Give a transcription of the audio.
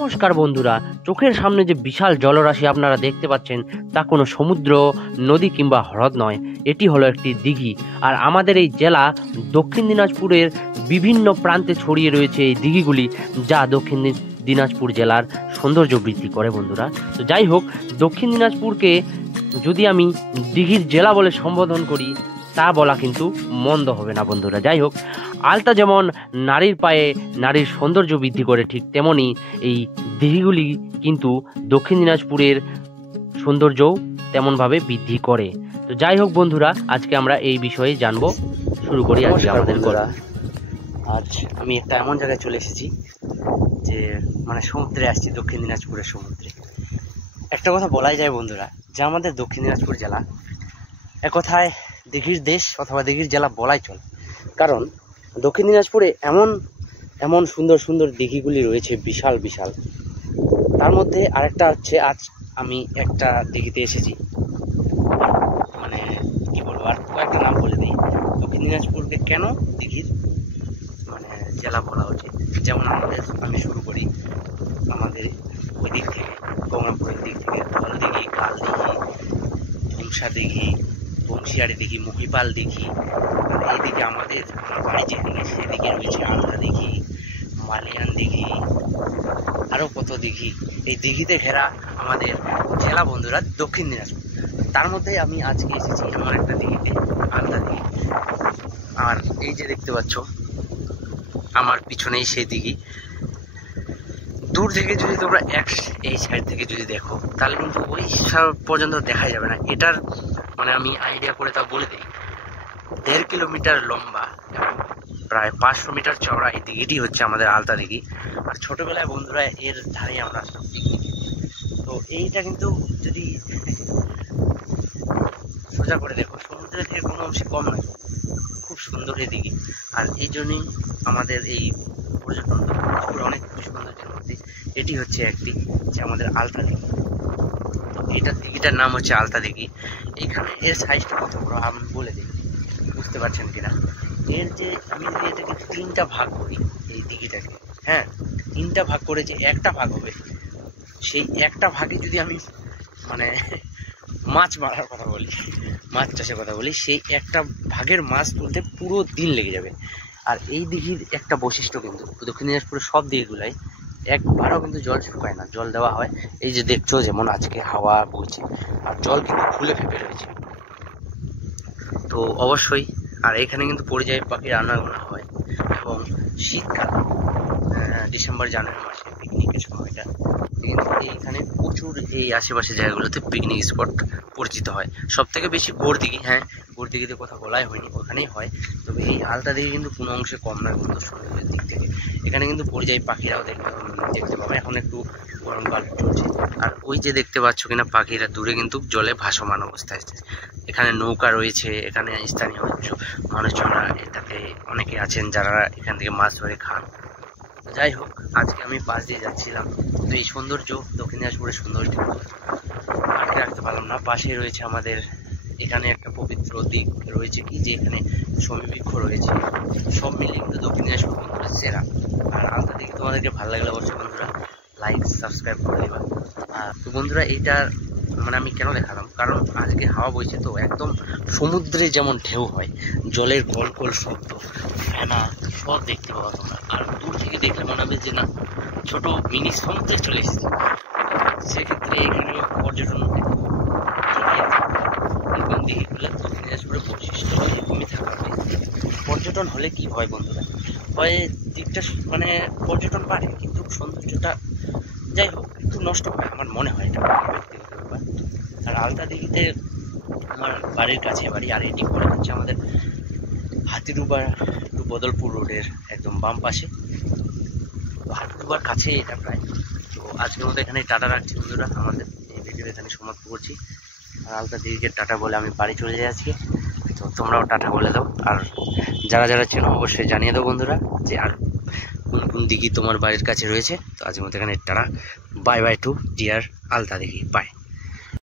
নমস্কার বন্ধুরা, চোখের সামনে যে বিশাল জলরাশি আপনারা দেখতে পাচ্ছেন তা কোনো সমুদ্র, নদী কিংবা হ্রদ নয়, এটি হলো একটি দিঘি। আর আমাদের এই জেলা দক্ষিণ দিনাজপুরের বিভিন্ন প্রান্তে ছড়িয়ে রয়েছে এই দিঘিগুলি, যা দক্ষিণ দিনাজপুর জেলার সৌন্দর্য বৃদ্ধি করে বন্ধুরা। তো যাই হোক, দক্ষিণ দিনাজপুরকে যদি আমি দিঘির জেলা বলে সম্বোধন করি তা বলা কিন্তু মন্দ হবে না বন্ধুরা। যাই হোক, আলতা যেমন নারীর পায়ে নারীর সৌন্দর্য বৃদ্ধি করে, ঠিক তেমনি এই দিঘিগুলি কিন্তু দক্ষিণ দিনাজপুরের সৌন্দর্যও তেমনভাবে বৃদ্ধি করে। তো যাই হোক বন্ধুরা, আজকে আমরা এই বিষয়ে জানবো। শুরু করি আজকে আমাদের গল্প। আজ আমি একটা এমন জায়গায় চলে এসেছি যে সমুদ্রে আসছি, দক্ষিণ দিনাজপুরের সমুদ্রে। একটা কথা বলাই যায় বন্ধুরা, যে আমাদের দক্ষিণ দিনাজপুর জেলা এক কথায় দিঘির দেশ অথবা দিঘির জেলা বলাই চলে। কারণ দক্ষিণ দিনাজপুরে এমন এমন সুন্দর সুন্দর দিঘিগুলি রয়েছে, বিশাল বিশাল। তার মধ্যে আরেকটা হচ্ছে, আজ আমি একটা দিঘিতে এসেছি, কি বলবো, আর কয়েকটা নাম বলে দিই। দক্ষিণ দিনাজপুরকে কেন দিঘির জেলা বলা উচিত, যেমন আমি শুরু করি আমাদের ওই দিক থেকে, গঙ্গাপুরের দিক থেকে। ধল দিঘি, কাল দিঘি, হিমসা দিঘি, বংশিয়ারি দিঘি, মহিপাল দিঘি। আর এইদিকে আমাদের বাড়ি যেদিকে সেদিকে রয়েছে আলতা দিঘি, মালিয়ান দিঘি, আরও কত দিঘি। এই দিঘিতে ঘেরা আমাদের জেলা বন্ধুরা দক্ষিণ দিনাজপুর। তার মধ্যে আমি আজকে এসেছি আমার একটা দিঘিতে, আলতা দিঘি। আর এই যে দেখতে পাচ্ছ আমার পিছনেই সেই দিঘি। দূর থেকে যদি তোমরা এই সাইড থেকে যদি দেখো, তাহলে কিন্তু ওই পর্যন্ত দেখা যাবে না। এটার আমি আইডিয়া করে তা বলে দিই, 1.5 কিলোমিটার লম্বা এবং প্রায় 500 মিটার চওড়া এই দিঘিটি হচ্ছে আমাদের আলতা দিঘি। আর ছোটবেলায় বন্ধুরা এর ধারে আমরা আসতাম পিকনিক। তো এইটা কিন্তু যদি সোজা করে দেখো, সমুদ্রের থেকে কোনো অংশে কম নয়, খুব সুন্দর এই দিঘি। আর এই জন্যই আমাদের এই পর্যটন অনেক সৌন্দর্যের মধ্যে এটি হচ্ছে একটি, যে আমাদের আলতা দিঘি। তো এইটার দিঘিটার নাম হচ্ছে আলতা দিঘি। এইখানে এর সাইজটা কত বড় আমি বলে দিই, বুঝতে পারছেন কিনা। এর যে আমি যদি এটাকে 3টা ভাগ করি, এই দিঘিটাকে, হ্যাঁ 3টা ভাগ করে যে একটা ভাগ হবে, সেই একটা ভাগে যদি আমি মাছ মারার কথা বলি, মাছ চাষের কথা বলি, সেই একটা ভাগের মাছ তুলতে পুরো দিন লেগে যাবে। আর এই দিঘির একটা বৈশিষ্ট্য কিন্তু দক্ষিণ দিনাজপুরের সব দিঘিগুলাই একবারও কিন্তু জল শুকায় না, জল দেওয়া হয়। এই যে দেখছো, যেমন আজকে হাওয়া বইছে আর জল কিন্তু ফুলে ফেপে রয়েছে। তো অবশ্যই, আর এখানে কিন্তু পরিযায়ী পাখির আনাগোনা হয়। এবং শীতকাল, ডিসেম্বর জানুয়ারি মাসে পিকনিকের সময়টা কিন্তু এইখানে প্রচুর এই আশেপাশে জায়গাগুলোতে পিকনিক স্পট পরিচিত হয়। সব থেকে বেশি গোড়দিঘি, হ্যাঁ গোড়দিঘিতে কথা বলাই হয়নি, ওখানেই হয়। তবে এই আলতা দিঘি কিন্তু কোনো অংশে কম নয় বন্ধু সৌন্দর্যের দিক থেকে। এখানে কিন্তু পরিযায়ী পাখিরাও দেখতে পাবে। এখন একটু গরমকাল চলছে, আর ওই যে দেখতে পাচ্ছ কিনা পাখিরা দূরে কিন্তু জলে ভাসমান অবস্থায়। এখানে নৌকা রয়েছে, এখানে স্থানীয় মানুষজনরা এটাতে অনেকে আছেন যারা এখান থেকে মাছ ধরে খান। যাই হোক, আজকে আমি পাশ দিয়ে যাচ্ছিলাম, তো এই সৌন্দর্য দক্ষিণ দিনাজপুরের সৌন্দর্য আটকে রাখতে পারলাম না। পাশে রয়েছে আমাদের এখানে একটা পবিত্র দিক রয়েছে, কি যে এখানে সমীবৃক্ষ রয়েছে। সব মিলিয়ে কিন্তু দক্ষিণ দিনাজপুর বন্ধুরা সেরা। আর আলতা দিকে তোমাদেরকে ভালো লাগলে অবশ্যই বন্ধুরা লাইক সাবস্ক্রাইব করে দেবা। তো বন্ধুরা এইটার আমি কেন দেখালাম, কারণ আজকে হাওয়া বইছে, তো একদম সমুদ্রে যেমন ঢেউ হয়, জলের কলকল শব্দ, ফেনা সব দেখতে পাওয়া তোমরা। আর দূর থেকে দেখলে মনে হবে যে না, ছোট মিনি সমুদ্রে চলে এসেছে। সেক্ষেত্রে এখানে পর্যটন দিঘিগুলো দক্ষিণ দিনাজপুরের বৈশিষ্ট্য এরকমই থাকা হয়। পর্যটন হলে কি হয় বন্ধুরা, হয় দিকটা পর্যটন বাড়ে, কিন্তু সৌন্দর্যটা যাই হোক একটু নষ্ট হয়, আমার মনে হয় এটা ব্যক্তিগত ব্যাপার। আর আলতা দিঘিতে আমার বাড়ির কাছে বাড়ি, আর এটি পড়ে হচ্ছে আমাদের হাতিডুবা টু বদলপুর রোডের একদম বাম পাশে। তো হাতিডুবার কাছে এটা প্রায়। তো আজকের মতো এখানে টাটা রাখছি বন্ধুরা, আমাদের এই ভিডিও এখানে সমাপ্ত করছি। আর আলতা দিঘিকে টাটা বলে আমি বাড়ি চলে যাই আজকে। তো তোমরাও টাটা বলে দাও, আর যারা যারা চেনো অবশ্যই জানিয়ে দাও বন্ধুরা যে আর কোন কোন দিঘি তোমার বাড়ির কাছে রয়েছে। তো আজকের মতো এখানে tata, bye bye to dear Alta Dighi, by.